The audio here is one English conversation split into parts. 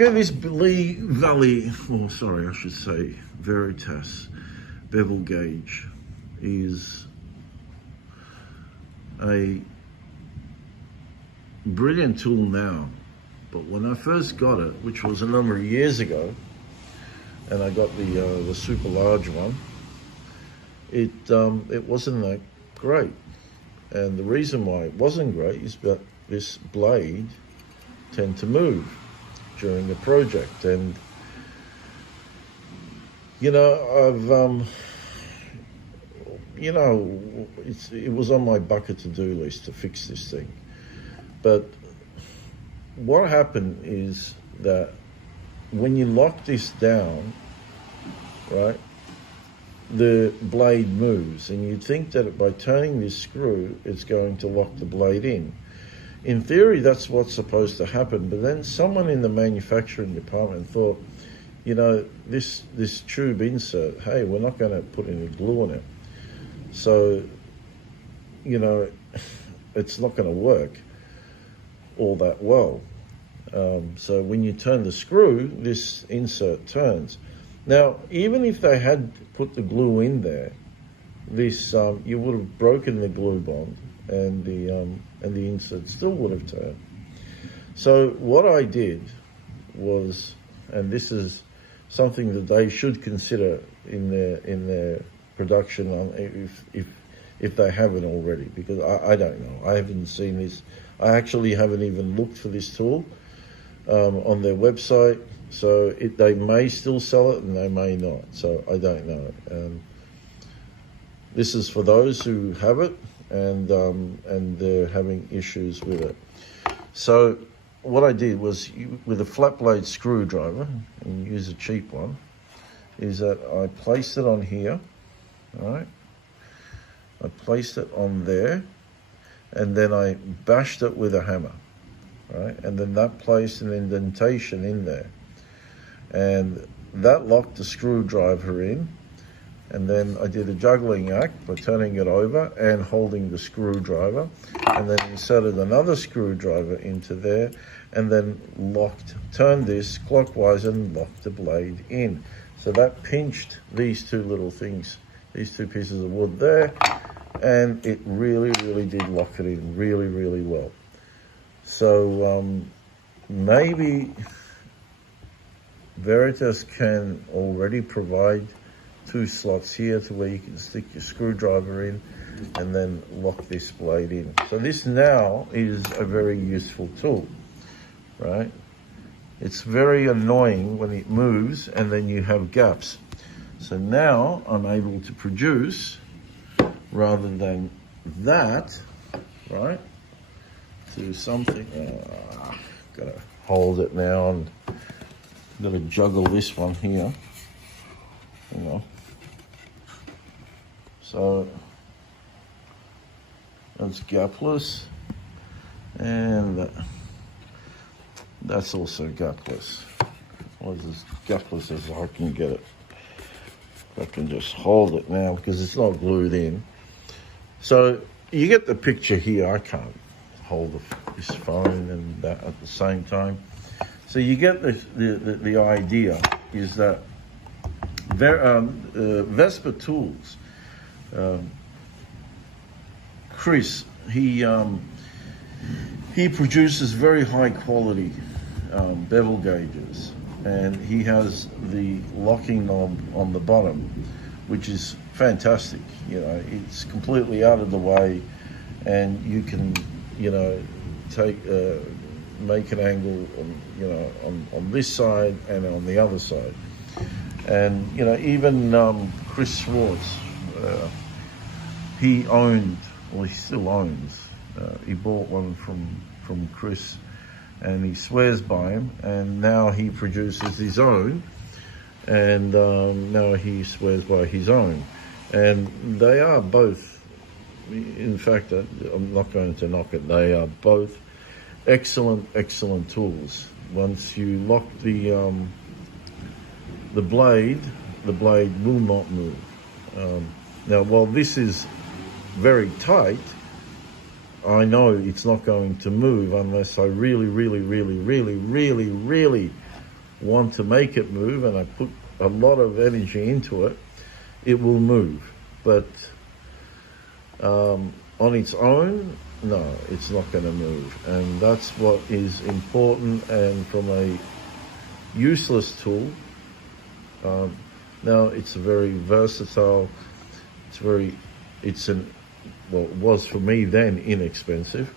Okay, this Veritas bevel gauge is a brilliant tool now, but when I first got it, which was a number of years ago, and I got the super large one, it wasn't that great. And the reason why it wasn't great is that this blade tend to move during the project. And you know, it was on my bucket to-do list to fix this thing. But what happened is that when you lock this down, right, the blade moves, and you'd think that by turning this screw, it's going to lock the blade in. In theory, that's what's supposed to happen, but then someone in the manufacturing department thought, you know, this tube insert, hey, we're not going to put any glue on it. So, you know, it's not going to work all that well. So when you turn the screw, this insert turns. Now, even if they had put the glue in there, this you would have broken the glue bond, and the insert still would have turned. So what I did was, and this is something that they should consider in their production if they haven't already, because I don't know. I haven't seen this. I actually haven't even looked for this tool on their website. So they may still sell it and they may not. So I don't know. This is for those who have it and they're having issues with it. So what I did was, with a flat blade screwdriver, and use a cheap one, is that I placed it on here. All right. I placed it on there, and then I bashed it with a hammer. Right, and then that placed an indentation in there, and that locked the screwdriver in. And then I did a juggling act by turning it over and holding the screwdriver, and then inserted another screwdriver into there, and then turned this clockwise and locked the blade in. So that pinched these two little things, these two pieces of wood there, and it really, really did lock it in really, really well. So maybe Veritas can already provide two slots here to where you can stick your screwdriver in and then lock this blade in. So this now is a very useful tool, right? It's very annoying when it moves and then you have gaps. So now I'm able to produce, rather than that, right, to something. Gotta hold it now, and gotta juggle this one here, you know. So that's gapless, and that's also gapless. Well, it's as gapless as I can get it. I can just hold it now because it's not glued in. So you get the picture here. I can't hold this phone and that at the same time. So you get the idea is that Vespa Tools, Chris, he produces very high quality bevel gauges, and he has the locking knob on the bottom, which is fantastic. You know, it's completely out of the way, and you can, you know, make an angle on this side and on the other side. And you know, even Chris Schwartz, he still owns. He bought one from Chris, and he swears by him. And now he produces his own, and now he swears by his own. And they are both, in fact, I'm not going to knock it. They are both excellent tools. Once you lock the blade will not move. Now, while this is very tight, I know it's not going to move unless I really want to make it move and I put a lot of energy into it, it will move. But on its own, no, it's not going to move. And that's what is important. And from a useless tool, now it's a very versatile, well, it was for me then inexpensive,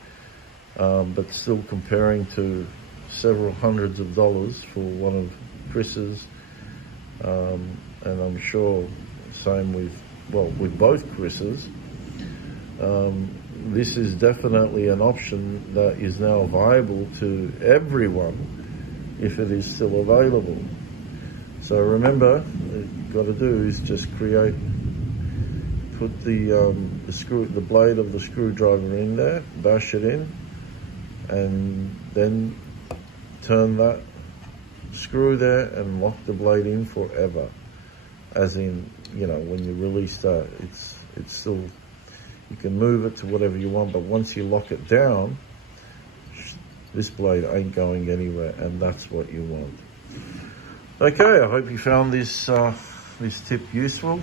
but still comparing to several hundreds of dollars for one of Chris's, and I'm sure same with both Chris's. This is definitely an option that is now viable to everyone if it is still available. So remember, what you've got to do is just put the blade of the screwdriver in there, bash it in, and then turn that screw there and lock the blade in forever. As in, when you release that, it's still, you can move it to whatever you want, but once you lock it down, this blade ain't going anywhere, and that's what you want. Okay, I hope you found this tip useful,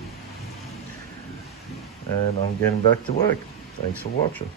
and I'm getting back to work. Thanks for watching.